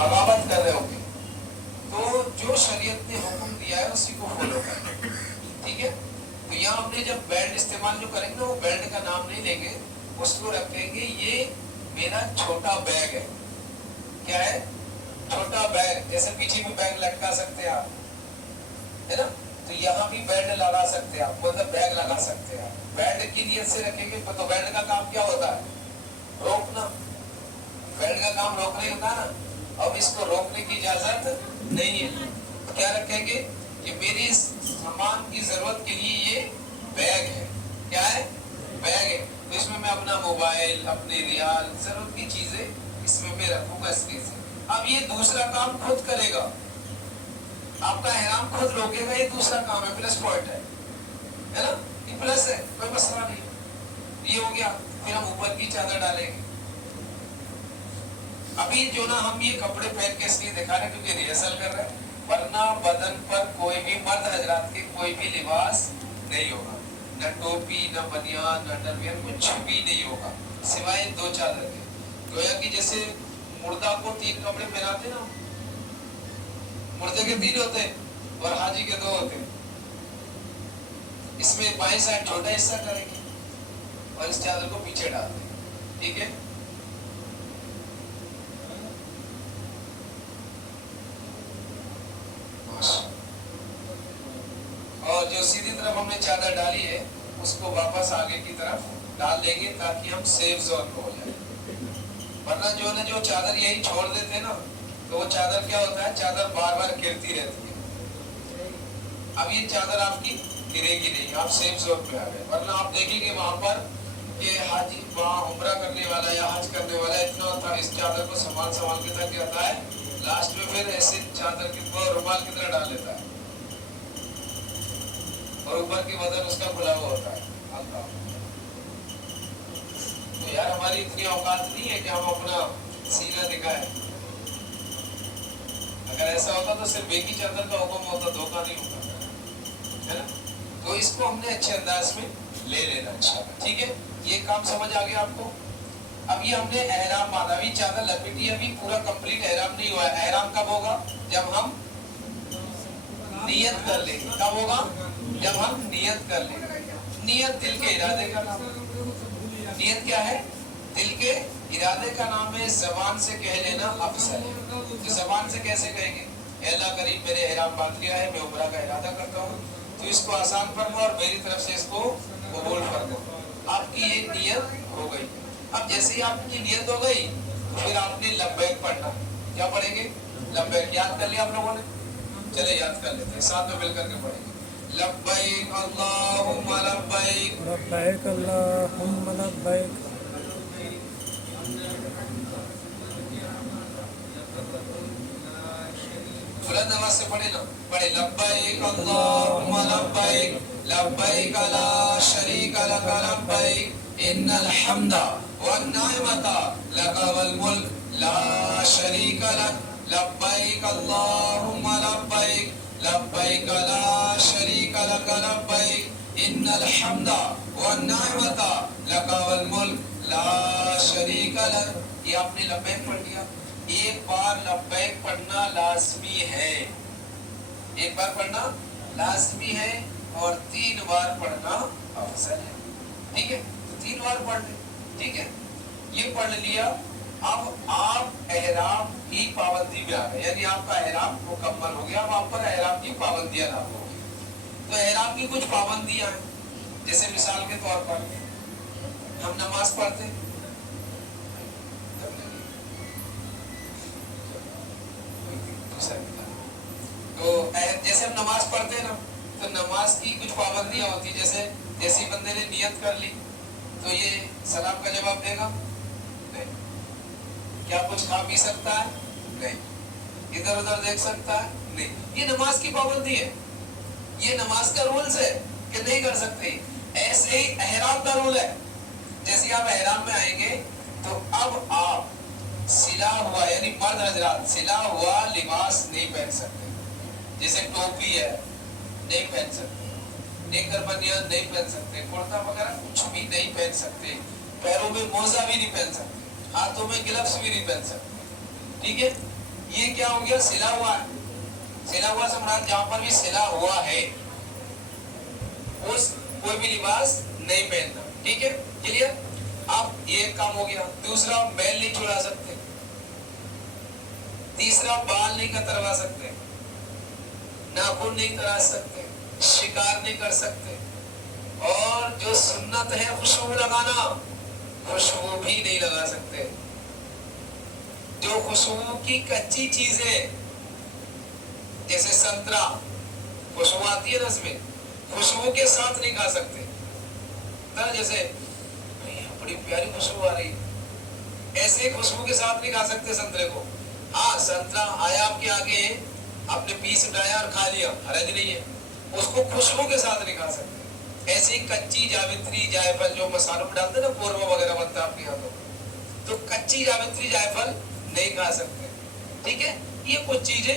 बगावत कर रहे होगे, तो जो शरीयत ने हुक्म दिया है उसी को फॉलो करना, ठीक है। तो यहाँ हमने जब बेल्ट इस्तेमाल जो करेंगे वो बेल्ट का नाम नहीं लेंगे, उसको रखेंगे ये मेरा छोटा बैग है। क्या है? छोटा बैग। जैसे पीछे भी बैग लटका सकते हैं आप, है ना, तो यहाँ भी बेल्ट लगा सकते हैं आप, मतलब बैग लगा सकते हैं आप। बेल्ट की नियत से रखेंगे तो बेल्ट का काम क्या होता है? रोकना। बेल्ट का काम रोकने होता है ना। अब इसको रोकने की इजाजत नहीं है, तो क्या रखेंगे कि मेरी सामान की जरूरत के लिए ये बैग है। क्या है? बैग है। तो इसमें मैं अपना मोबाइल, अपने रियाल, जरूरत की चीजें इसमें मैं रखूंगा इसके से। अब ये दूसरा काम खुद करेगा, आपका एहराम खुद रोकेगा, ये दूसरा काम है, प्लस पॉइंट है ना, ये प्लस है, कोई मसला नहीं। ये हो गया। फिर हम ऊपर की चादर डालेंगे। अभी जो ना हम ये कपड़े पहन के इसलिए दिखा रहे हैं क्योंकि रिहर्सल कर रहे हैं, वरना बदन पर कोई भी मर्द हजरात के कोई भी लिबास नहीं होगा, न टोपी, न बनियान, न अंडरवियर, कुछ भी नहीं होगा सिवाय दो चादर के। गोया कि जैसे मुर्दा को 3 कपड़े पहनाते ना, मुर्दे के 3 होते और हाजी के 2 होते। इसमें बाएं साइड छोटा हिस्सा करेंगे और इस चादर को पीछे डाल देंगे, ठीक है। और जो सीधी तरफ हमने चादर डाली है उसको वापस आगे की तरफ डाल देंगे ताकि हम सेफ जोन में हो जाए। वरना जो ना जो चादर यही छोड़ देते हैं ना, तो वो चादर क्या होता है, चादर बार बार गिरती रहती है। अब ये चादर आपकी गिरेगी नहीं, आप सेफ जोन पे आ गए। वरना आप देखेंगे वहां पर कि हाजी वहाँ उम्रा करने वाला या हज करने वाला इतना था, इस चादर को संभाल संभाल के थक जाता है, लास्ट में फिर ऐसे चादर की रुमाल की तरह डाल लेता है और ऊपर की बदन उसका खुला हुआ होता है। तो यार हमारी इतनी औकात नहीं है कि हम अपना सीना दिखाएं। अगर ऐसा होता तो सिर्फ एक ही चादर का हुक्म होता, धोखा नहीं होता, है ना। तो इसको हमने अच्छे अंदाज में ले लेना, अच्छा, ठीक है। ये काम समझ आ गया आपको। अब ये हमने एहराम बांधा, अभी चादर लपेटी, अभी पूरा कंप्लीट एहराम नहीं हुआ है। एहराम कब होगा? जब हम नियत कर लेंगे। कब होगा? जब हम नियत कर लेंगे। नियत दिल के इरादे का नाम है। नियत क्या है? दिल के इरादे का नाम है। जबान से कह लेना अफसल है। तो जबान से कैसे कहेंगे? अल्लाह करीम मैंने एहराम बांध लिया है, मैं उम्रा का इरादा करता हूँ, तो इसको आसान फरमा और मेरी तरफ से इसको कबूल फरमा। आपकी ये नियत हो गई। अब जैसे ही आपकी नियत हो गई फिर आपने लब्बैक पढ़ना। क्या पढ़ेंगे? लब्बैक। याद कर लिया आप लोगों ने? चले याद कर लेते हैं, साथ में मिलकर के पढ़ेंगे। लब्बैक अल्लाहुम्मा लब्बैक, लब्बैक अल्लाहुम्मा लब्बैक, बुलंद आवाज से पढ़े ना, पढ़े लब्बैक अल्लाहुम्मा लब्बैक, लब्बैक ला शरीका लक लब्बैक, इन्नल हम्दा वन निअमता लक वल मुल्क ला शरीका लक, लब्बैक अल्लाहुम्मा लब्बैक, लब्बैक ला शरीका लक लब्बैक, इन्नल हम्दा वन निअमता लक वल मुल्क ला शरीका लक। ये आपने लब्बैक पढ़ लिया। एक बार लब्बैक पढ़ना लाजमी है, एक बार पढ़ना लाजमी है और 3 बार पढ़ना अफजल है, ठीक है। 3 बार पढ़ ले, ठीक है। ये पढ़ लिया। अब आप एहराम की पाबंदी में आ गए, यानी आपका एहराम मुकम्मल हो गया। अब आप पर एहराम की पाबंदियां लागू हो गई। तो एहराम की कुछ पाबंदियां हैं, जैसे मिसाल के तौर पर हम नमाज पढ़ते हैं, तो जैसे हम नमाज पढ़ते हैं ना, तो नमाज की कुछ पाबंदियां होती, जैसे जैसे बंदे ने नियत कर ली तो ये सलाम का जवाब देगा नहीं, क्या कुछ खा पी सकता है नहीं, इधर उधर देख सकता है नहीं, ये नमाज की पाबंदी है, ये नमाज का रूल्स है कि नहीं कर सकते। ऐसे ही एहराम का रूल है, जैसे आप एहराम में आएंगे तो अब आप सिला हुआ, यानी मर्द हजरात सिला हुआ लिबास नहीं पहन सकते, जैसे टोपी है नहीं पहन सकते, नेकर बनियान नहीं पहन सकते, कुर्ता वगैरह कुछ भी नहीं पहन सकते, पैरों में मोजा भी नहीं पहन सकते, हाथों में ग्लव्स भी नहीं पहन सकते, ठीक है। ये क्या हो गया, सिला हुआ है। सिला हुआ सम्राट जहां पर भी सिला हुआ है उस कोई भी लिबास नहीं पहनना, ठीक है, क्लियर। अब ये एक काम हो गया। दूसरा, बैल नहीं चुरा सकते। तीसरा, बाल नहीं कतरवा सकते, नाखून नहीं तराश सकते, शिकार नहीं कर सकते, और जो सुन्नत है खुशबू लगाना, खुशबू भी नहीं लगा सकते। जो खुशबू की कच्ची चीजें जैसे संतरा, खुशबू आती है ना उसमें, खुशबू के साथ नहीं खा सकते। जैसे बड़ी प्यारी खुशबू आ रही, ऐसे खुशबू के साथ नहीं खा सकते संतरे को। हाँ, संतरा आया आपके आगे, आपने पीस उठाया और खा लिया, हरज नहीं है, उसको खुशबू के साथ नहीं खा सकते। ऐसे ही कच्ची जावित्री, जायफल, जो मसालों में डालते ना, कोरमा वगैरह बनता है आपके यहाँ, तो कच्ची जावित्री, जायफल नहीं खा सकते, ठीक है। ये कुछ चीजें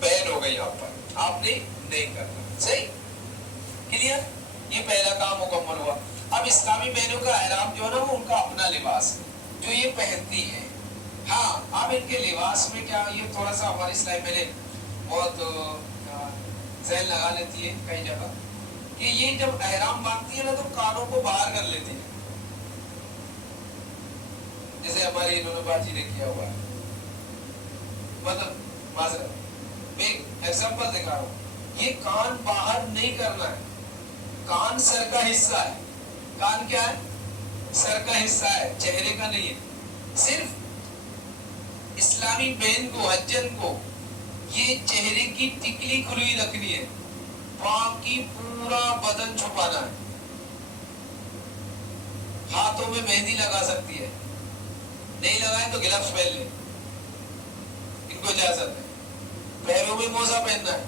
बैन हो गई आप पर, आपने नहीं करना, सही, क्लियर। ये पहला काम मुकम्मल हुआ। अब इस्लामी बहनों का एहराम जो है ना, वो उनका अपना लिबास है जो ये पहनती है। हाँ, अब इनके लिबास में क्या, ये थोड़ा सा हमारी इस्लामी बहनें बहुत ज़हन लगा लेती है कई जगह कि ये जब एहराम बांधती है ना, तो कानों को बाहर कर लेती है, जैसे हमारी इन्होंने बाजी ने किया हुआ है। मतलब माजरत, एक एग्जांपल दिखा रहा हूँ, ये कान बाहर नहीं करना है, कान सर का हिस्सा है। कान क्या है, सर का हिस्सा है, चेहरे का नहीं है। सिर्फ इस्लामी बहन को, हज्जन को, ये चेहरे की टिकली खुली रखनी है, बाकी पूरा बदन छुपाना है। हाथों में मेहंदी लगा सकती है, नहीं लगाए तो ग्लव्स पहन ले, इनको इजाजत है। पैरों में मोजा पहनना है,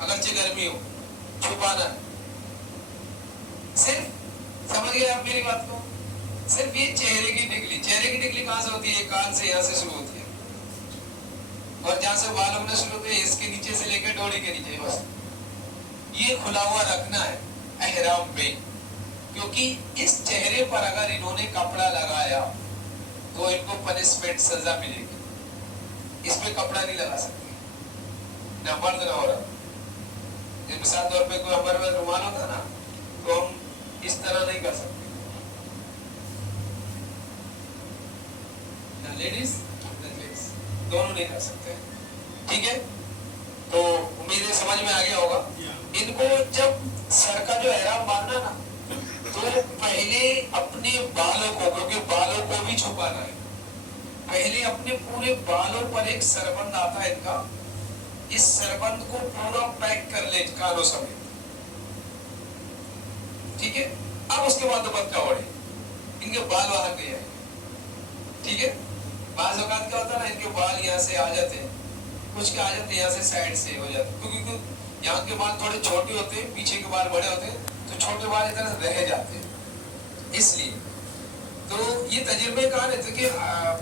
अगरचे गर्मी हो, छुपाना है। सिर्फ, समझ गए आप मेरी बात को, सिर्फ ये चेहरे की टिकली। चेहरे की टिकली कहां से होती है, कान से, यहाँ से शुरू होती है, और जहां से बाल उगना शुरू होते हैं, इसके नीचे से लेकर डोरी के नीचे, बस ये खुला हुआ रखना है एहराम पे। क्योंकि इस चेहरे पर अगर इन्होंने कपड़ा लगाया तो इनको पनिशमेंट, सजा मिलेगी। इसमें कपड़ा नहीं लगा सकते, ना मर्द ना औरत। मिसाल तौर पे कोई हमारे पास रुमाल होता ना, तो हम इस तरह नहीं कर सकते, ना लेडीज ना जेंट्स, दोनों नहीं कर सकते, ठीक है। तो उम्मीद है समझ में आ गया होगा। इनको जब सर का जो एहराम बांधना ना, तो पहले अपने बालों को, क्योंकि बालों को भी छुपाना है, पहले अपने पूरे बालों पर एक सरबंद आता है इनका, इस सरबंद को पूरा पैक कर ले कानों समेत, ठीक है। अब उसके बाद दुपट्टा ओढ़े, इनके बाल बाहर नहीं आएंगे, ठीक है। बाज़ औक़ात क्या होता है ना, इनके बाल यहाँ से आ जाते हैं, कुछ के आ जाते हैं यहाँ से साइड से हो जाते हैं, क्योंकि यहाँ के बाल थोड़े छोटे होते हैं, पीछे के बाल बड़े होते हैं, तो छोटे बाल इधर रह जाते हैं, इसलिए। तो ये तजुर्बे कार है कि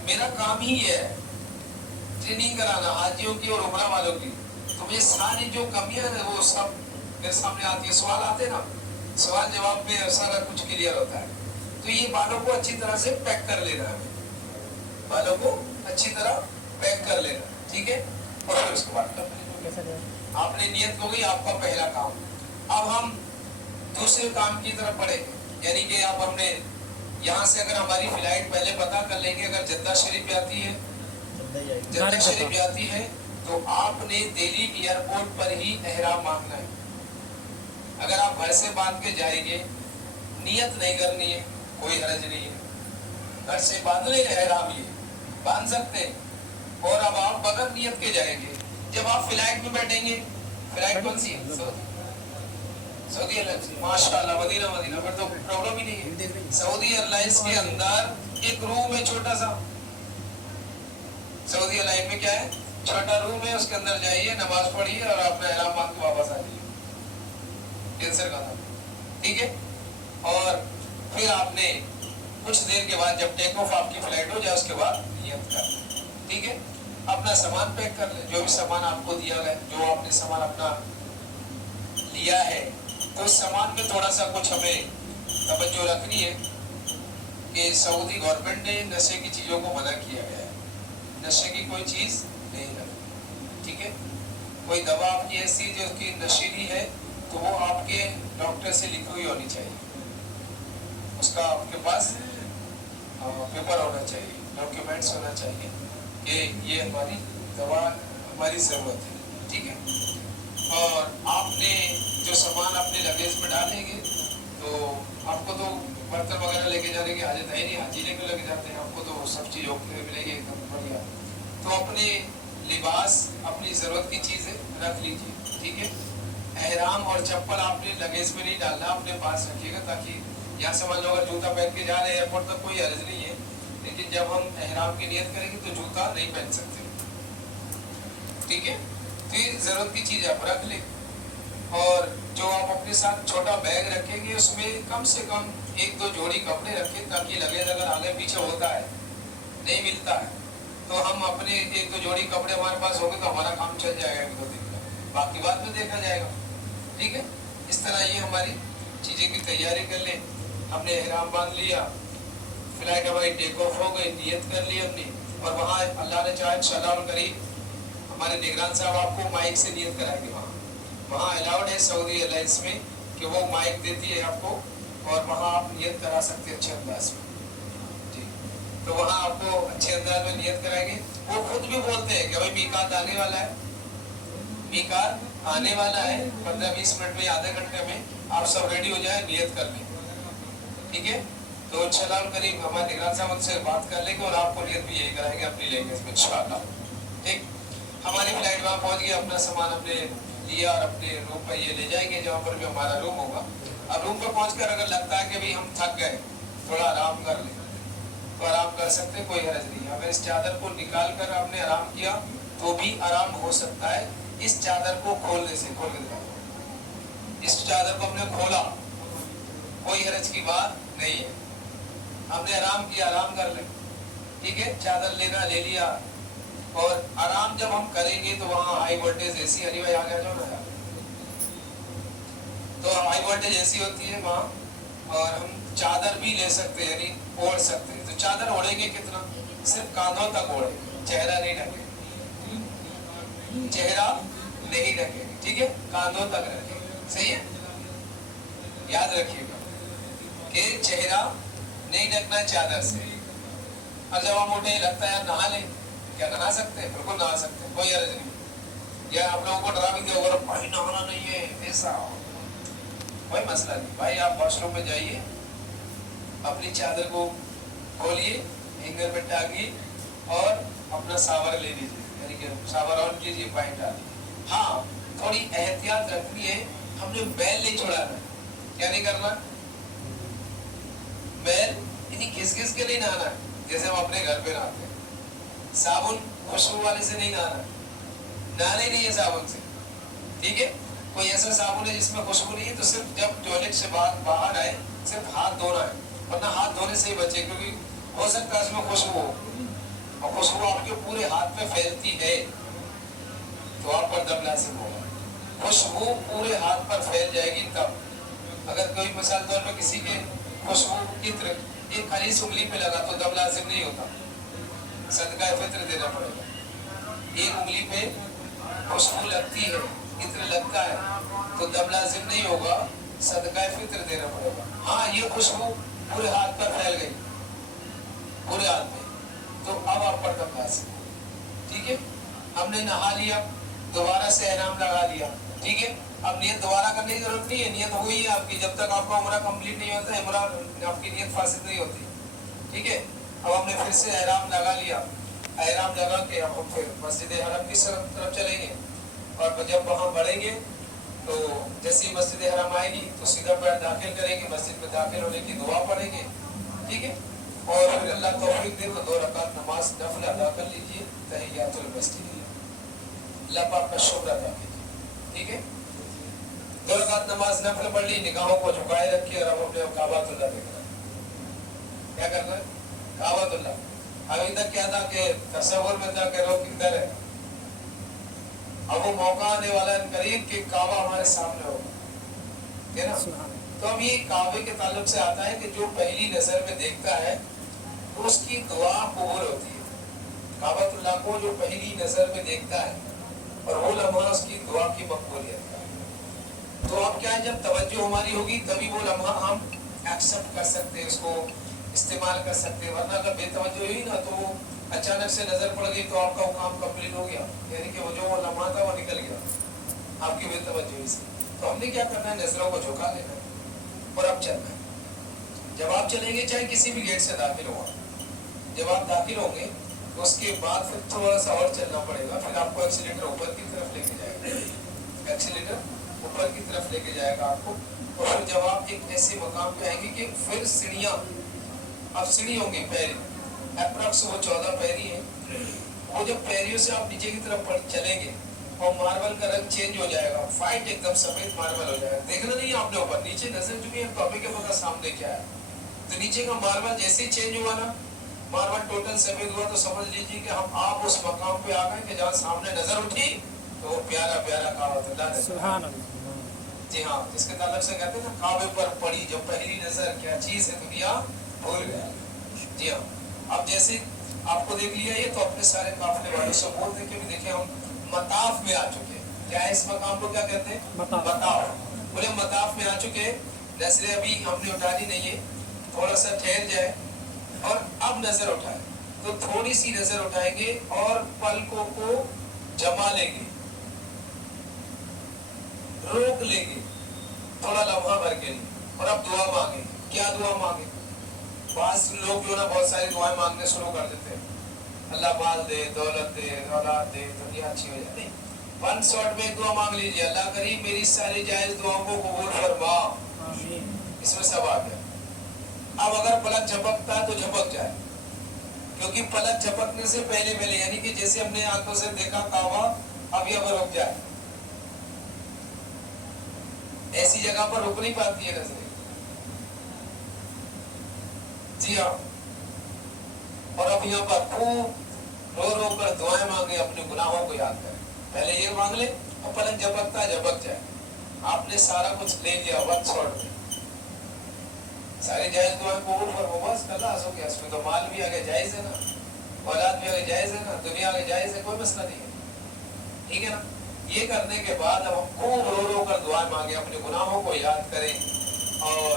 मेरा काम ही है ट्रेनिंग कराना हाजियों की और उमरा वालों की, तो ये सारी जो कमियां है वो सब मेरे सामने आती है। सवाल आते हैं ना, सवाल जवाब में सारा कुछ क्लियर होता है। तो ये बालों को अच्छी तरह से पैक कर लेना है, बालों को अच्छी तरह पैक कर लेना, ठीक है। और फिर उसके बाद आपने नियत हो गई, आपका पहला काम। अब हम दूसरे काम की तरफ बढ़ेंगे, यानी कि अब हमने यहाँ से अगर हमारी फ्लाइट पहले पता कर लेंगे, अगर जद्दा शरीफ जाती है, जद्दा शरीफ जाती है, तो आपने दिल्ली एयरपोर्ट पर ही एहराम बांधना है। अगर आप घर से बांध के जाएंगे, नियत नहीं करनी है, कोई हरज नहीं है, घर से बांध ले एहराम, ये बांध सकते हैं। और अब आप बगैर नियत के जाएंगे, जब आप फ्लाइट में बैठेंगे, फ्लाइट कौन सी है, सऊदी एयरलाइंस, माशाल्लाह, मदीना, मदीना, पर तो प्रॉब्लम ही नहीं है। सऊदी एयरलाइंस के अंदर एक रूम है छोटा सा, सऊदी एयरलाइन में क्या है, छोटा रूम है, उसके अंदर जाइए, नमाज पढ़िए और अपना एहराम बांध के वापस आ जाइए, कैंसर का था, ठीक है। और फिर आपने कुछ देर के बाद जब टेक ऑफ आपकी फ्लाइट हो जाए, उसके बाद नियत कर लें, ठीक है। अपना सामान पैक कर ले, जो भी सामान आपको दिया गया, जो आपने सामान अपना लिया है, तो उस सामान में थोड़ा सा कुछ हमें तवज्जो रखनी है कि सऊदी गवर्नमेंट ने नशे की चीज़ों को मना किया गया है, नशे की कोई चीज़ नहीं रखनी, ठीक है। कोई दवा आपकी ऐसी जो कि नशीली है तो वो आपके डॉक्टर से लिखी हुई होनी चाहिए, उसका आपके पास पेपर होना चाहिए, डॉक्यूमेंट्स होना चाहिए कि ये हमारी दवा हमारी ज़रूरत है, ठीक है। और आपने जो सामान अपने लगेज में डालेंगे तो आपको तो बर्तन वगैरह लेके जाने की हाजत है नहीं, हाजी लेके लेके जाते हैं, आपको तो सब चीज़ ओके मिलेगी एकदम बढ़िया। तो अपने लिबास, अपनी ज़रूरत की चीज़ें रख लीजिए, ठीक है। एहराम और चप्पल आपने लगेज में नहीं डालना, अपने पास रखिएगा, ताकि यहाँ से मान लो अगर जूता पहन के जा रहे हैं एयरपोर्ट तक कोई हर्ज नहीं है, लेकिन जब हम एहराम की नियत करेंगे तो जूता नहीं पहन सकते, ठीक है। तो ये ज़रूरत की चीज़ आप रख लें। और जो आप अपने साथ छोटा बैग रखेंगे उसमें कम से कम 1-2 जोड़ी कपड़े रखें, ताकि लगेज अगर आगे पीछे होता है, नहीं मिलता है, तो हम अपने 1-2 जोड़ी कपड़े हमारे पास होंगे तो हमारा काम चल जाएगा 1-2 दिन का, बाकी बाद में देखा जाएगा, ठीक है। इस तरह ये हमारी चीज़ें की तैयारी कर लें। हमने एहराम बांध लिया, फ्लाइट हमारी टेक ऑफ हो गई, नियत कर ली हमने, और वहाँ अल्लाह ने चाहे इंशाअल्लाह करीब हमारे निगरान साहब आपको माइक से नियत कराएंगे। वहाँ अलाउड है सऊदी एयरलाइंस में कि वो माइक देती है आपको, और वहाँ आप नियत करा सकते हैं अच्छे अंदाज में, जी। तो वहाँ आपको अच्छे अंदाज में नियत कराएंगे। वो खुद भी बोलते हैं कि भाई मीकात आने वाला है, मीकात आने वाला है, 15-20 मिनट में, आधे घंटे में आप सब रेडी हो जाए, नियत कर लें, ठीक है। तो इंशाअल्लाह करीब हमारे निगरान साहब उनसे बात कर लेंगे और आपको नियत भी यही कराएंगे अपनी लैंग्वेज में इंशाअल्लाह, ठीक। हमारी फ्लाइट वहाँ पहुँच गई, अपना सामान हमने लिया और अपने रूम पर ये ले जाएंगे जहाँ पर भी हमारा रूम होगा। अब रूम पर पहुँचकर अगर लगता है कि भाई हम थक गए, थोड़ा आराम कर लें, तो आराम कर सकते हैं, कोई हर्ज नहीं। अगर इस चादर को निकाल कर आपने आराम किया तो भी आराम हो सकता है। इस चादर को खोलने से, खोल के दिखाओ, इस चादर को हमने खोला, कोई हर्ज की बात नहीं है, हमने आराम किया, आराम कर ले, ठीक है। चादर लेना ले लिया, और आराम जब हम करेंगे तो वहाँ हाई वोल्टेज एसी, हरी भाई आ गया जो ना, तो हाई वोल्टेज एसी होती है वहाँ, और हम चादर भी ले सकते हैं, यानी ओढ़ सकते हैं। तो चादर ओढ़ेंगे कितना, सिर्फ कांधों तक ओढ़े, चेहरा नहीं ढके, चेहरा नहीं ढके, ठीक है, कांधों तक रखेंगे, सही है। याद रखिएगा कि चेहरा नहीं ढकना चादर से। और जब हम उठे लगता है नहा लें, क्या नहा सकते हैं? बिल्कुल नहा सकते हैं, कोई अर्ज नहीं। या आप लोगों को डरा भी दिया अगर भाई नहाना नहीं है ऐसा, कोई मसला नहीं भाई, आप वॉशरूम में जाइए, अपनी चादर को खोलिए, हैंगर पे टांगिए और अपना सावर ले लीजिए, यानी कि सावर ऑन कीजिए, पानी डालिए। हाँ, थोड़ी एहतियात रखनी है, हमने बैल नहीं छुड़ाना, क्या नहीं करना, बैल यानी घिस घिस के नहीं नहाना है जैसे हम अपने घर पे नहाते हैं। साबुन खुशबू वाले से नहीं नहाना, नहाना ही नहीं है साबुन से, ठीक है। कोई ऐसा साबुन है जिसमें खुशबू नहीं है तो सिर्फ जब टॉयलेट से बाहर आए सिर्फ हाथ धोना है, वरना हाथ धोने से ही बचे, क्योंकि हो सकता है उसमें खुशबू हो, और खुशबू आपके पूरे हाथ पे फैलती है तो आप पर दम लाजिम होगा। खुशबू पूरे हाथ पर फैल जाएगी तब, अगर कोई मिसाल तौर पर किसी के खुशबू इत्र एक खाली उंगली पे लगा तो दम लाजिम नहीं होता, सदका फित्र देना पड़ेगा। एक उंगली पे खुशबू लगती है, इत्र लगता है तो दम लाजिम नहीं होगा, सदका फित्र देना पड़ेगा। हाँ, ये खुशबू पूरे हाथ पर फैल गई, पूरे हाथ में, तो अब आप पर दम लाजिम, ठीक है। हमने नहा लिया, दोबारा से एहराम लगा लिया, ठीक है। अब नियत दोबारा करने की जरूरत नहीं है, नियत हुई है आपकी, जब तक आपका उम्रा कंप्लीट नहीं होता है, उम्रा आपकी नियत फासिद नहीं होती, ठीक है। अब हमने फिर से एहराम लगा लिया, एहराम लगा के अब हम फिर मस्जिद हरम की तरफ चलेंगे, और जब वहाँ बढ़ेंगे तो जैसे ही मस्जिद हरम आएगी तो सीधा पैर दाखिल करेंगे, मस्जिद में दाखिल होने की दुआ पढ़ेंगे, ठीक है। और फिर अल्लाह तौफीक दे तो 2 रकात नमाज नफल अदा कर लीजिए, तहियातुल मस्जिद, अल्लाह पाक का शुक्र अदा कीजिए, ठीक है। 2 रकात नमाज नफल पढ़ ली, निगाहों को झुकाए रखिए, और अब अपने काबातुल्लाह देखना, क्या करना है, काबातुल्लाह। अभी तक क्या था कि तसव्वुर में था कि रोक किधर है, अब वो मौका आने वाला है करीब कि काबा हमारे सामने होगा, है ना। तो अब ये काबे के ताल्लुक से आता है कि जो पहली नजर में देखता है तो उसकी दुआ कबूल होती है। काबतुल्लाह को जो पहली नजर में देखता है और वो लम्हा उसकी दुआ की मकबूलियत का है। तो अब क्या है, जब तवज्जो हमारी होगी तभी वो लम्हा हम एक्सेप्ट कर सकते हैं, उसको इस्तेमाल कर सकते हैं। वरना अगर बेतवज्जो हुई ना तो अचानक से नजर पड़ गई तो आपका वो काम कंप्लीट हो गया, यानी कि वो जो वो लम्हा था वो निकल गया आपकी बेतवज्जोही से। तो हमने क्या करना है, नजरों को झुका लेना है और अब चलना है। जब आप चलेंगे, चाहे किसी भी गेट से दाखिल हो, जब आप दाखिल होंगे तो उसके बाद फिर थोड़ा सा और चलना पड़ेगा, फिर आपको एक्सीलेटर ऊपर की तरफ लेके जाएगा, एक्सीलेटर ऊपर की तरफ लेके जाएगा आपको। और फिर जब आप एक ऐसे मकाम पे आएंगे कि फिर सीढ़ियाँ, अब सीढ़ी होंगी पैरी, अप्रॉक्स वो 14 पैरी है, वो जब पैरियों से आप नीचे की तरफ चलेंगे और मार्बल का रंग चेंज हो जाएगा, फाइट एकदम सफेद मार्बल हो जाएगा। देखना नहीं आपने ऊपर, नीचे नजर चुकी है तो हमें क्या पता सामने क्या है। तो नीचे का मार्बल जैसे ही चेंज हुआ ना, मार्बल टोटल सफेद हुआ, तो समझ लीजिए कि हम आप उस मकाम पे आ गए कि जहाँ सामने नजर उठी तो वो प्यारा प्यारा काबा सुभान अल्लाह। जी हाँ, जिसके ताल्लुक से कहते हैं ना, काबे पर पड़ी जो पहली नजर, क्या चीज है दुनिया भूल गया। जी हाँ, अब जैसे आपको देख लिया ये, तो अपने सारे काफिले वालों से बोल दे कि देखिए हम मताफ में आ चुके हैं। क्या है इस मकाम को क्या कहते हैं? मताफ। बोले मताफ में आ चुके हैं, नजरें अभी हमने उठानी नहीं है, थोड़ा सा ठहर जाए और अब नजर उठाए। तो थोड़ी सी नजर उठाएंगे और पलकों को जमा लेंगे, रोक लेंगे थोड़ा लम्हा भर के लिए, और अब दुआ मांगे। क्या दुआ मांगे? बास लोग जो ना बहुत सारी दुआएं मांगने शुरू कर देते हैं, अल्लाह माल दे, दौलत दे, औलाद दे, दुनिया अच्छी हो जाए। वन शॉट में दुआ मांग लीजिए, अल्लाह करीम मेरी सारी जायज दुआओं को कबूल फरमा, इसमें सब आ गया। अब अगर पलक झपकता है तो झपक जाए, क्योंकि पलक झपकने से पहले पहले, यानी कि जैसे हमने आंखों से देखा काबा, अब ये रुक जाए। ऐसी जगह पर रुक नहीं पाती है नजरें। जी हाँ, और अब यहाँ पर खूब रो रो कर दुआएं मांगे, अपने गुनाहों को याद करें। पहले ये मांग ले और पलक झपकता झपक जाए, आपने सारा कुछ ले लिया वन शॉट में, सारी जायज दुआएं कबूल फरमा, बस खलास हो गया। इसमें तो माल भी आगे जायज है ना, औलाद भी आगे जायज है ना, दुनिया आगे जायज है, कोई मसला नहीं है, ठीक है ना। ये करने के बाद अब हम खूब रो रो कर दुआएं मांगे, अपने गुनाहों को याद करें और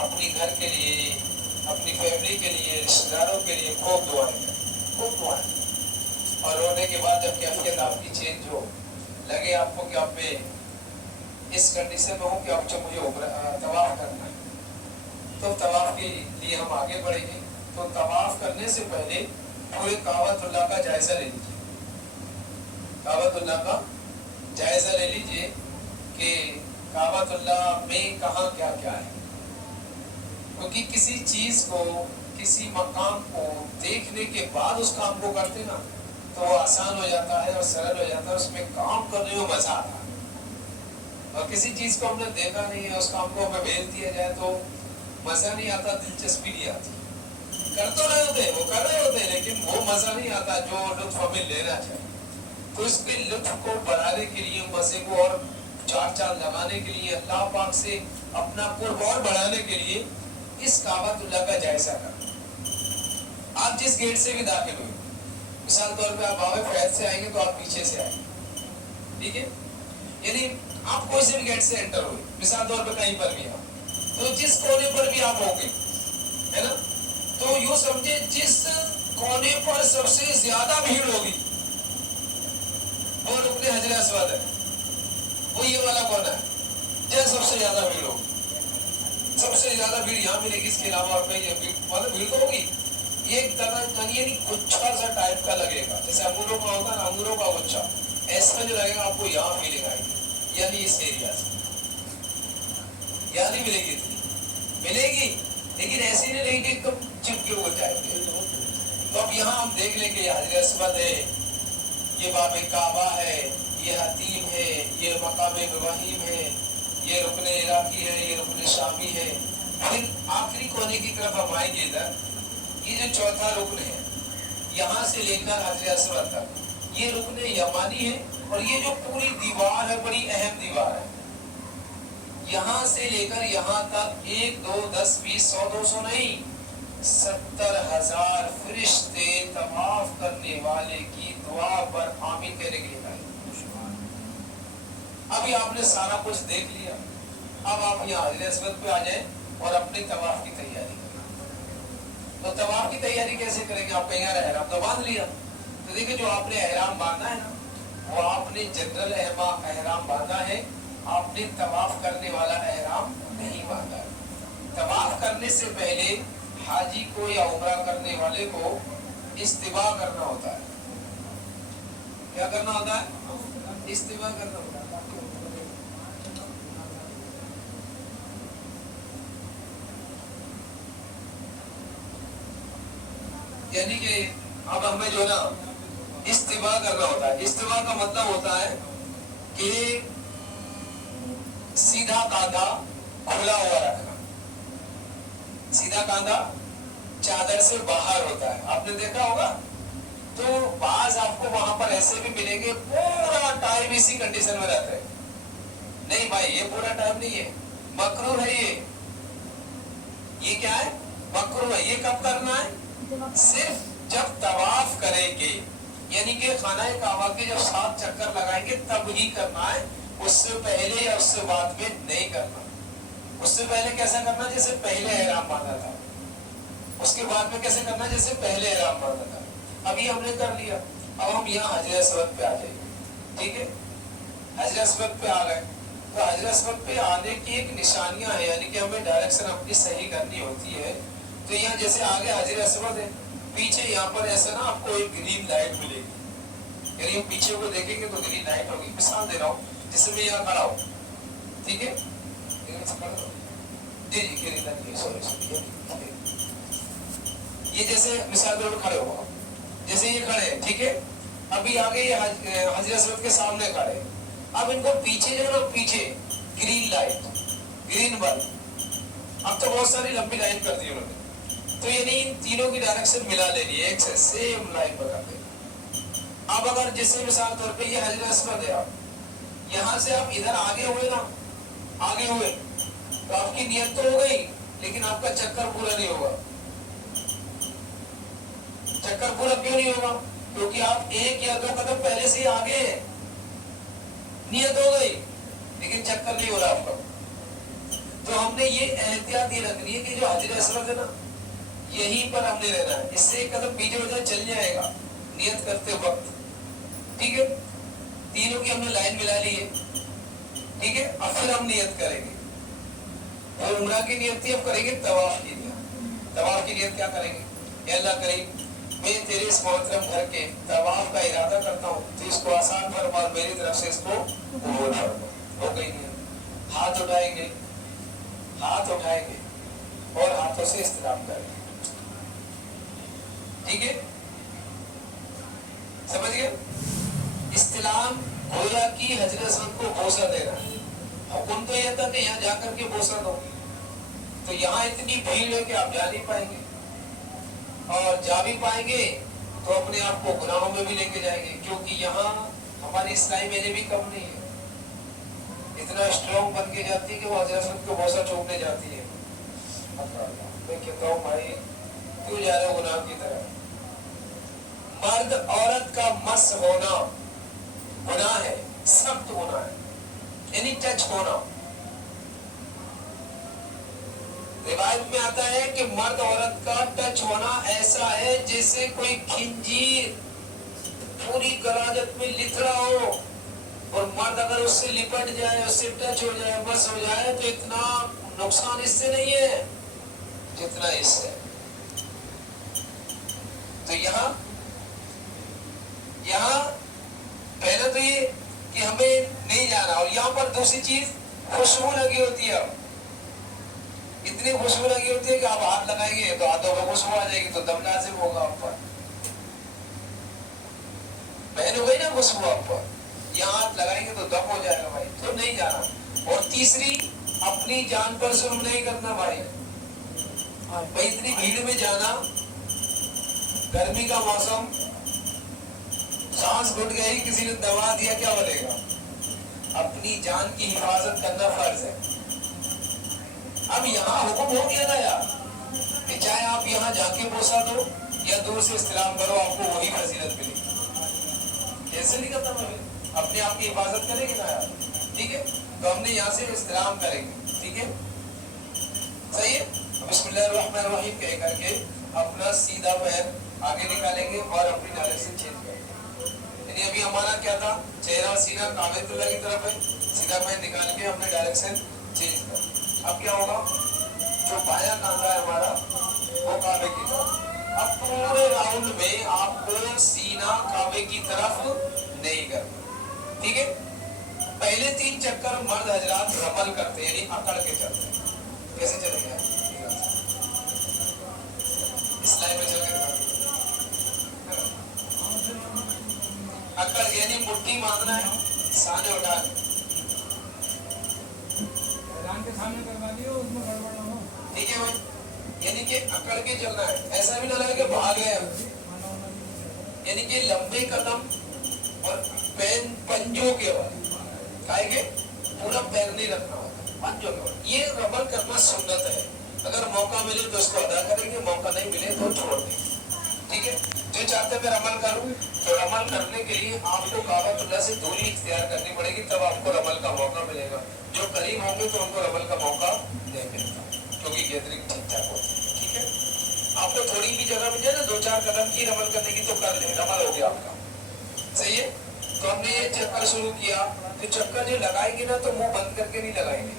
अपनी घर के लिए, अपनी फैमिली के लिए, रिश्तेदारों के लिए खूब दुआएं करें, खूब दुआएं। और रोने के बाद जब कैफियत आपकी चेंज हो, लगे आपको कि आप में इस कंडीशन में हो कि अब मुझे तवाफ करना है, तो तवाफ के लिए हम आगे बढ़ेंगे। तो तवाफ करने से पहले पूरे काबतुल्लाह का जायजा ले लीजिए, काबतुल्लाह का जायजा ले लीजिए कि काबतुल्लाह में कहाँ क्या क्या है। क्योंकि किसी चीज को, किसी मकाम को देखने के बाद उस काम को करते ना, तो वो आसान हो जाता है और सरल हो जाता है, उसमें काम करने में मजा आता है। और किसी चीज को हमने देखा नहीं है, उस काम को हमें भेज दिया जाए तो मजा नहीं आता, दिलचस्पी नहीं आती। कर तो रहे होते, वो कर रहे होते, लेकिन वो मजा नहीं आता जो लुत्फ हमें लेना चाहिए। तो इसके लुत्फ को बढ़ाने के लिए, मजे को और चार चांद लगाने के लिए, अल्लाह पाक से अपना कुर्ब और बढ़ाने के लिए इस काबतुल्लाह का जायजा कर। आप जिस गेट से भी दाखिल हुए, मिसाल तौर पे आप बाबे फैज से आएंगे तो आप पीछे से आएंगे, ठीक है। यानी आप कोई से भी गेट से एंटर हुए, मिसाल तौर पे कहीं पर भी आप, तो जिस कोने पर भी आप होंगे, है ना, तो यूं समझे जिस कोने पर सबसे ज्यादा भीड़ होगी वो रुकने हजरे अस्वद है, वो ये वाला कोना है जहाँ सबसे ज्यादा भीड़ होगी। सबसे ज्यादा भीड़ यहाँ मिलेगी, इसके अलावा और कहीं भीड़, मतलब भीड़ तो होगी। ये एक तरह यानी गुच्छा सा टाइप का लगेगा, जैसे अंगूरों का होता है ना, अंगूरों का गुच्छा, ऐसा जो लगेगा आपको यहाँ फीलिंग आएगी, यानी इस एरिया से यहाँ नहीं मिलेगी, मिलेगी लेकिन ऐसी नहीं रहेगी एकदम चिपके हुए जाएंगे। तो अब यहाँ हम देख लेंगे, ये हजरे अस्वद है, ये बाबे काबा है, ये हतीम है, ये मकाम इब्राहिम है, ये रुकने इराकी है, ये रुकने शामी है। फिर आखिरी कोने की तरफ हम आएंगे इधर, ये जो चौथा रुकन है, यहाँ से लेकर हजरे अस्वद तक, ये रुकने यमानी है। और ये जो पूरी दीवार है, बड़ी अहम दीवार है, यहाँ से लेकर यहाँ तक 1 2 10 20 100 200 नहीं, 70,000 फरिश्ते तवाफ करने वाले की दुआ पर आमीन कहने के लिए आए। अभी आपने सारा कुछ देख लिया, अब आप यहाँ हजर अस्वद पे आ जाए और अपने तवाफ की तैयारी करें। तो तवाफ की तैयारी कैसे करेंगे? आप कहीं एहराम तो बांध लिया, तो देखिए जो आपने एहराम बांधा है ना, वो आपने जनरल एहराम बांधा है, आपने तवाफ करने वाला एहराम नहीं बांधा है। तवाफ करने से पहले हाजी को या उम्रा करने वाले को इस्तिवा करना होता है। क्या करना होता है? इस्तिवा करना होता है। यानी कि अब हमें जो ना इस्तिवा करना होता है। इस्तिवा का मतलब होता है कि सीधा कांधा खुला हुआ रखना। सीधा कांधा चादर से बाहर होता है, आपने देखा होगा। तो बाज आपको वहां पर ऐसे भी मिलेंगे पूरा टाइम इसी कंडीशन में रहते हैं। नहीं भाई, ये पूरा टाइम नहीं है, मकरूह है ये क्या है? मकरूह है। ये कब करना है? सिर्फ जब तवाफ करेंगे, यानी कि खाना काबा के जब 7 चक्कर लगाएंगे तब ही करना है। उससे पहले या उससे बाद में नहीं करना। उससे पहले कैसा करना? जैसे पहले एहराम बांधा था। उसके बाद में कैसे करना? जैसे पहले एहराम बांधा था। अभी हमने कर लिया, अब हम यहाँ हजर अस्वद पे आ जाएंगे। ठीक है, हजर अस्वद पे आ गए तो हजर अस्वद पे आने की एक निशानियां है, यानी कि हमें डायरेक्शन अपनी सही करनी होती है। तो यहाँ जैसे आगे हजर अस्वद है, पीछे यहाँ पर ऐसा ना आपको एक ग्रीन लाइट मिलेगी, यानी हम पीछे को देखेंगे तो ग्रीन लाइट होगी। मिसाल दे रहा हूँ, जिसमें यहाँ खड़ा हो, ठीक है, जी जी ग्रीन लाइट, सॉरी, ये जैसे मिसाल के खड़े हो, जैसे ये खड़े हैं, ठीक है। अभी आगे ये हजर अस्वद के सामने खड़े, अब इनको पीछे जो है ना, पीछे ग्रीन लाइट, ग्रीन बल्ब, अब तो बहुत सारी लंबी लाइन कर दी उन्होंने, तो यानी इन तीनों की डायरेक्शन मिला लेनी है, एक से सेम लाइन बना दे। अब अगर जैसे मिसाल तौर पे ये हजर अस्वद है, आप यहाँ से आप इधर आगे हुए ना, आगे हुए तो आपकी नियत तो हो गई, लेकिन आपका चक्कर पूरा नहीं होगा। चक्कर पूरा क्यों नहीं होगा? क्योंकि आप 1 या 2 कदम पहले से ही आगे हैं। नियत हो गई लेकिन चक्कर नहीं हो रहा आपका। तो हमने ये एहतियात ये रखनी है कि जो हजर अस्वद है ना, यहीं पर हमने रहना है। इससे 1 कदम पीछे हो जाए चल जाएगा नियत करते वक्त। ठीक है, तीनों की हमने लाइन मिला ली है। ठीक है, अब फिर हम नियत करेंगे। और उम्रा की नियत थी, अब करेंगे तवाफ की नियत। तवाफ की नियत क्या करेंगे? या अल्लाह करीम, मैं तेरे इस मोहतरम घर के तवाफ का इरादा करता हूँ, तो इसको आसान फरमा, मेरी तरफ से इसको कबूल फरमा। हो गई नियत। हाथ उठाएंगे, हाथ उठाएंगे और हाथों से इस्तिलाम करेंगे। ठीक है, समझ गए? इस्तिलाम गोया की हजर अस्वद को बोसा देना। हुक्म तो यह था कि यहाँ जाकर के बोसा दो, तो यहाँ इतनी भीड़ है कि आप जा नहीं पाएंगे, और जा भी पाएंगे तो अपने आप को गुनाहों में भी लेके जाएंगे, क्योंकि यहाँ हमारी इस्लामी मेले भी कम नहीं है। इतना स्ट्रॉन्ग बन के जाती है कि वो हजर अस्वद को बोसा चूमने जाती है। मैं कहता हूँ भाई क्यों जा रहे हो गुनाह की तरफ? मर्द औरत का मस होना गुनाह है, सख्त गुनाह है, यानी टच होना। रिवायत में आता है कि मर्द औरत का टच होना ऐसा है जैसे कोई खिंजीर पूरी गलाजत में लिथड़ा हो, और मर्द अगर उससे लिपट जाए, उससे टच हो जाए, बस हो जाए, तो इतना नुकसान इससे नहीं है जितना इससे। तो यहाँ पहले तो ये कि हमें नहीं जाना, और यहाँ पर दूसरी चीज खुशबू लगी होती है। इतनी खुशबू लगी होती है कि आप हाथ लगाएंगे तो हाथों में खुशबू आ जाएगी, तो दम लाजिम होगा आप पर। बहन हो गई ना खुशबू आप पर, यहाँ हाथ लगाएंगे तो दम हो जाएगा भाई, तो नहीं जाना। और तीसरी, अपनी जान पर जुल्म नहीं करना भाई। भाई इतनी भीड़ में जाना, गर्मी का मौसम, सांस घुट गई, किसी ने दबा दिया, क्या बोलेगा? अपनी जान की हिफाजत करना फर्ज है। अब यहाँ हुक्म हो गया ना यार कि चाहे आप यहाँ जाके बोसा दो या दूर से इस्तिलाम करो, आपको वही फजीलत मिलेगी। कैसे नहीं करता मैं? अपने आप की हिफाजत करेगी ना यार। ठीक है। तो हमने यहाँ से इस्तेलाम करेंगे, ठीक है, सही है। बिस्मिल्लाहिर्रहमानिर्रहीम कह करके अपना सीधा पैर आगे निकालेंगे और अपनी डायरेक्शन चेंज करेंगे। यानी अभी हमारा क्या था, चेहरा सीधा काबेतुल्लाह की तरफ है, सीधा पैर निकाल के अपने डायरेक्शन चेंज कर। अब क्या होगा, जो बायां कांधा है हमारा वो काबे की तरफ। अब पूरे राउंड में आपको सीना काबे की तरफ नहीं करना, ठीक है। पहले 3 चक्कर मर्द हजरात रमल करते हैं, यानी अकड़ के चलते हैं। कैसे चलेंगे, इस लाइन में चल के अकड़, यानी मुट्ठी बांधना है, साने उठा के सामने करवा दियो, उसमें गड़बड़ ना हो, ठीक है भाई। यानी कि अकड़ के चलना है, ऐसा भी ना लगे कि भाग गए हम। यानी कि लंबे कदम और पंजों के वाले खाएंगे, पूरा पैर नहीं रखना होगा, पंजों के वाले। ये रमल करना सुन्नत है, अगर मौका मिले तो उसको अदा करेंगे, मौका नहीं मिले तो छोड़ देंगे, ठीक है। जो चाहते मैं रमल करूं, तो रमल करने के लिए आपको काबतुल्लाह से दूरी इख्तियार करनी पड़ेगी, तब आपको रमल का मौका मिलेगा। जो करीब होंगे तो उनको रमल का मौका नहीं मिलेगा, क्योंकि गैदरिंग ठीक ठाक होती है, ठीक है। आपको थोड़ी भी जगह मिल जाए ना 2-4 कदम की रमल करने की, तो कर ले, रमल हो गया आपका, सही है। तो हमने ये चक्कर शुरू किया, तो चक्कर जो लगाएंगे ना तो मुंह बंद करके नहीं लगाएंगे,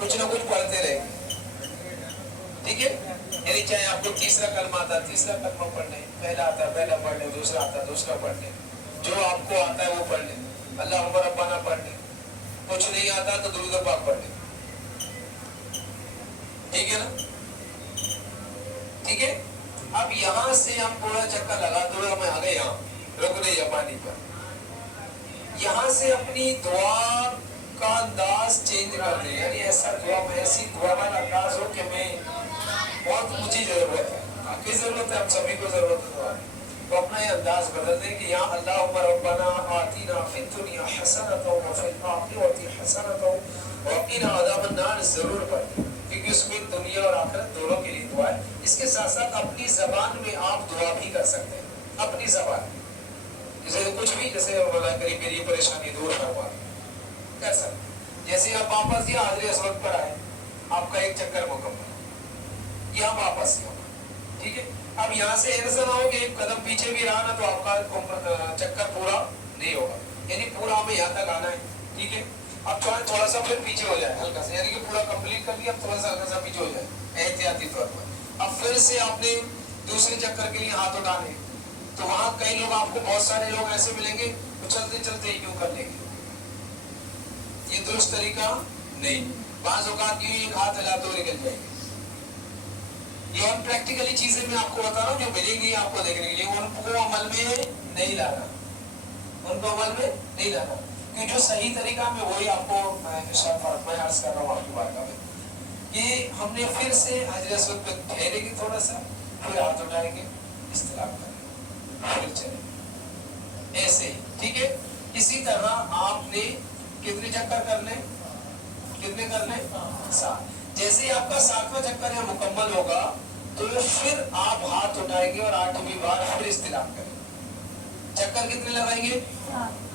कुछ ना कुछ पढ़ते रहेंगे, ठीक है। यानी चाहे आपको तीसरा कलमा आता, तीसरा कलमा पढ़ ले, पहला आता पहला पढ़ ले, दूसरा आता दूसरा पढ़ ले, जो आपको आता है वो पढ़ ले, अल्लाह रब्बाना पढ़ ले, कुछ नहीं आता तो दुरूद पाक पढ़ ले, ठीक है ना, ठीक है। अब यहाँ से हम पूरा चक्कर लगा, थोड़ा मैं आ गए यहाँ रुकने यमानी पर, यहाँ से अपनी दुआ का अंदाज चेंज कर दे, यानी ऐसा दुआ में ऐसी दुआ का अंदाज हो कि मैं बहुत मुझे जरूरत है, आपकी जरूरत है, हम सभी को जरूरत है दुआ की, तो अपना ये अंदाज बदल दे कि यहाँ अल्लाहुम्मा रब्बना आतीना फिद दुनिया हसनतन व फिल आखिरति हसनतन व क़िना अज़ाबन नार जरूर पढ़ें, क्योंकि उसमें दुनिया और आखिरत दोनों के लिए दुआ है। इसके साथ साथ अपनी जबान में आप दुआ भी कर सकते हैं, अपनी जबान जैसे कुछ भी, जैसे अल्लाह करीम मेरी परेशानी दूर करवा कर सकते। जैसे आप वापस ये हाज़िर अस्वद पर आए, आपका एक चक्कर मुकम्मल, ये हम वापस यहाँ, ठीक है। अब यहाँ से ऐसा ना हो कि एक कदम पीछे भी रहा ना तो आपका चक्कर पूरा नहीं होगा, यानी पूरा हमें यहाँ तक आना है, ठीक है। अब थोड़ा सा फिर पीछे हो जाए हल्का सा, यानी कि पूरा कंप्लीट कर लिया, अब थोड़ा सा हल्का सा पीछे हो जाए एहतियाती तौर पर। अब फिर से आपने दूसरे चक्कर के लिए हाथ उठाने, तो वहां कई लोग, आपको बहुत सारे लोग ऐसे मिलेंगे तो चलते चलते यूं कर लेंगे, ये दुरुस्त तरीका नहीं। बाज़ औक़ात यूं एक हाथ हिलाते हुए निकल जाएंगे। ये और प्रैक्टिकली चीजें मैं आपको बता रहा हूँ जो मिलेंगी आपको देखने के लिए, उनको अमल में नहीं लाना, उनको अमल में नहीं लाना, क्योंकि जो सही तरीका मैं वही आपको मैं अर्ज कर रहा हूँ आपकी बात में, कि हमने फिर से हाज़िर अस्वद पे ठहरेंगे थोड़ा सा, फिर हाथ उठाएंगे, इस्तिलाम करेंगे, फिर चलेंगे, ऐसे ही, ठीक है। इसी तरह आपने कितने चक्कर करने, कितने करने, 7। जैसे ही आपका 7वां चक्कर है मुकम्मल होगा, तो फिर आप हाथ उठाएंगे और 8वीं बार फिर इस्तिलाम करेंगे। चक्कर कितने लगाएंगे,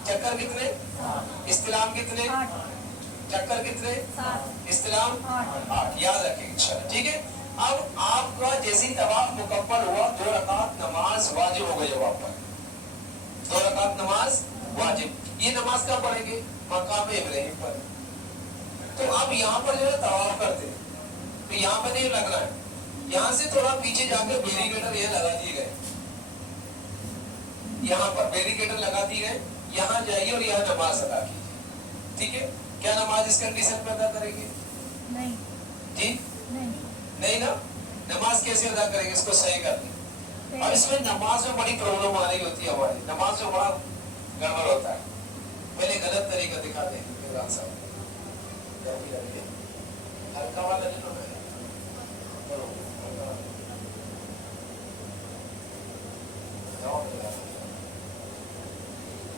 चक्कर कितने, इस्तिलाम कितने, चक्कर कितने, इस्तिलाम 8, याद रखेंगे इंशाल्लाह, ठीक है। अब आपका जैसे ही तवाफ मुकम्मल हुआ, 2 रकात नमाज वाजिब हो गई है, वहां पर 2 रकात नमाज वाजिब। ये नमाज कब पढ़ेंगे, मकाम इब्राहिम पर। तो आप यहाँ पर जो है तवाफ करते हैं, तो यहाँ पर नहीं लगना है, यहाँ से थोड़ा पीछे जाकर बैरिकेडर ये लगा दिए गए, यहाँ पर बैरिकेडर लगा दिए गए, यहाँ जाइए और यहाँ नमाज अदा कीजिए, ठीक है। क्या नमाज इस कंडीशन में अदा करेंगे, नहीं जी नहीं ना, नमाज कैसे अदा करेंगे, इसको सही कर दें। और इसमें नमाज में बड़ी प्रॉब्लम आ रही होती है हमारी, नमाज में बड़ा गड़बड़ होता है। पहले गलत तरीका दिखाते हैं इमरान साहब, हल्का वाला नहीं होना है,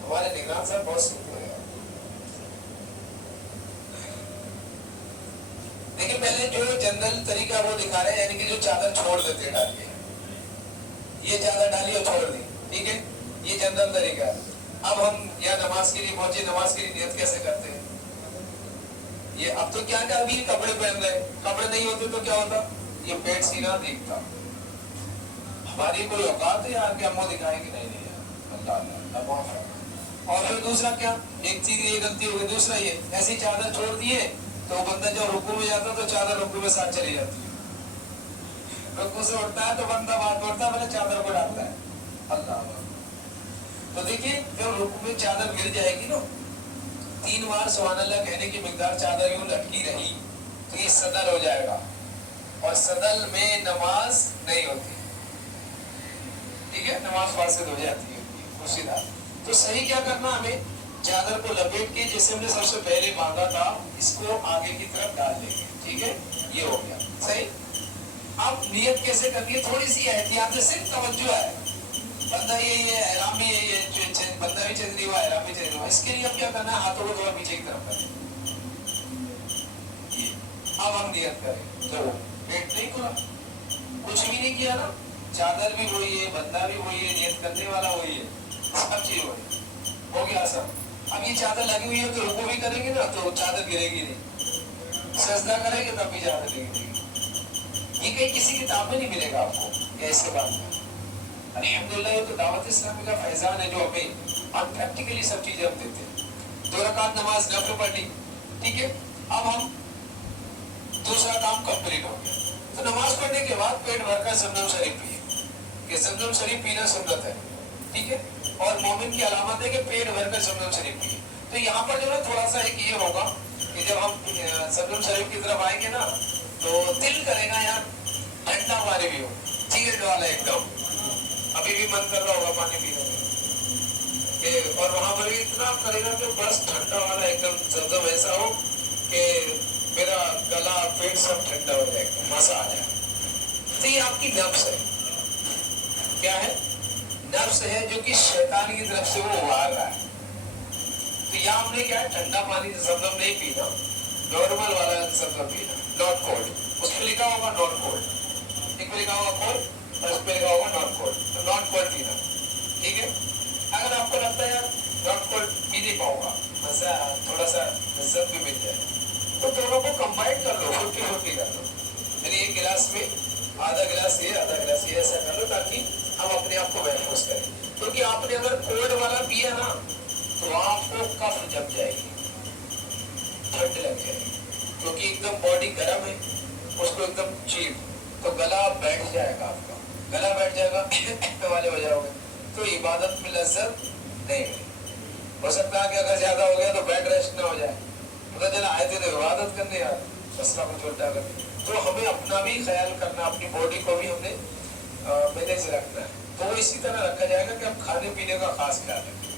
हमारे निगरान साहब बहुत सीखते हैं। लेकिन पहले जो जनरल तरीका वो दिखा रहे हैं, यानी कि जो चादर छोड़ देते डाल के, ये चादर डाली और छोड़ दी, ठीक है, ये जनरल तरीका है। अब अब हम या नमाज के लिए पहुंचे, नमाज के लिए नियत कैसे करते हैं? ये अब तो क्या क्या अभी कपड़े पहन रहे, कपड़े नहीं होते तो क्या होता, ये पेट सीना दिखता। हमारी कोई औकात है यार कि हम वो दिखाएं कि नहीं नहीं यार अल्लाह अल्लाह माफ है। और फिर दूसरा क्या, एक चीज ये गलती हो गई, दूसरा ये ऐसी चादर छोड़ दिए तो बंदा जब रुकू में जाता तो चादर रुकू में साथ चली जाती है, रुकू से उठता है तो बंदा बात उठता पहले चादर को डालता है अल्लाह। तो देखिए जब रुकू में चादर गिर जाएगी ना, 3 बार सुभान अल्लाह कहने की मिकदार चादर यूं लटकी रही तो ये सदल हो जाएगा, और सदल में नमाज नहीं होती, ठीक है, नमाज फासिद हो जाती है सीधा। तो सही क्या करना, हमें चादर को लपेट के जैसे हमने सबसे पहले बांधा था इसको आगे की तरफ डाल देंगे, ठीक है, ये हो गया सही। अब नियत कैसे करनी है, थोड़ी सी एहतियात से, सिर्फ तवज्जो है, बंदा ये एहराम भी ये बंदा भी चेंज नहीं हुआ, एहराम भी चेंज हुआ, इसके लिए अब क्या करना है, हाथों को थोड़ा पीछे की तरफ करें। अब हम नियत करें तो पेट नहीं खुला, कुछ भी नहीं किया ना, चादर भी वही है, बंदा भी वही है, नियत करने वाला वही है, सब चीज वही हो गया सब। अब ये चादर लगी हुई है तो रुकू भी करेंगे ना तो चादर गिरेगी नहीं, सजदा करेंगे तब भी चादर गिरेगी। ये कहीं किसी किताब में नहीं मिलेगा आपको कैसे बात है। अल्हम्दुलिल्लाह ये तो दावत इस्लामी का फैजान है जो हमें हम प्रैक्टिकली सब चीजें हम देते हैं। 2 रकात नमाज नफल पढ़ ली, ठीक है, अब हम दूसरा काम कंप्लीट हो गया। तो नमाज पढ़ने के बाद पेट भरकर ज़मज़म शरीफ पिए, कि ज़मज़म शरीफ पीना सुन्नत है, ठीक है, और मोमिन की अलामत है कि पेट भरकर ज़मज़म शरीफ पिए। तो यहाँ पर जो है थोड़ा सा एक ये होगा कि जब हम ज़मज़म शरीफ की तरफ आएंगे ना तो दिल करेगा यार ठंडा पानी भी हो, चिल्ड वाला एकदम, अभी भी मन कर रहा होगा पानी पीने में, और वहां पर भी इतना करेगा कि बस ठंडा वाला एकदम ज़मज़म ऐसा हो कि मेरा गला पेट सब ठंडा हो जाएगा, मजा आ जाए। तो ये आपकी नफ्स है, क्या है, नफ्स है जो कि शैतान की तरफ से वो उभार रहा है। तो यहाँ हमने क्या है, ठंडा पानी ज़मज़म नहीं पीना, नॉर्मल वाला ज़मज़म पीना, नॉट कोल्ड, उस पर लिखा होगा नॉट कोल्ड, एक पे लिखा होगा कोल्ड और उस पे लिखा होगा नॉट कोल्ड, तो नॉट कोल्ड पीना, ठीक है। अगर आपको लगता है यार नॉट कोल्ड पी नहीं पाऊंगा, मजा थोड़ा सा लज्जत भी मिल जाए, तो दोनों को कंबाइन कर लो, 50-50 कर लो, यानी एक गिलास में आधा गिलास ये आधा गिलास ये, ऐसा कर लो ताकि हम अपने आप को महफूज करें। क्योंकि आपने अगर कोल्ड वाला पिया ना तो आपको कफ जम जाएगी, ठंड लग जाएगी, क्योंकि एकदम बॉडी गर्म है, उसको एकदम चीर, तो गला बैठ जाएगा, आपका गला बैठ जाएगा वाले हो जाओगे, तो इबादत में लज्जत नहीं मिलेगी। हो सकता है कि अगर ज्यादा हो गया तो बेड रेस्ट ना हो जाए, पता चला आए थे तो इबादत करने यार मसला को छोटा कर। तो हमें अपना भी ख्याल करना, अपनी बॉडी को भी हमने मैनेज रखना है, तो वो इसी तरह रखा जाएगा कि हम खाने पीने का खास ख्याल रखें।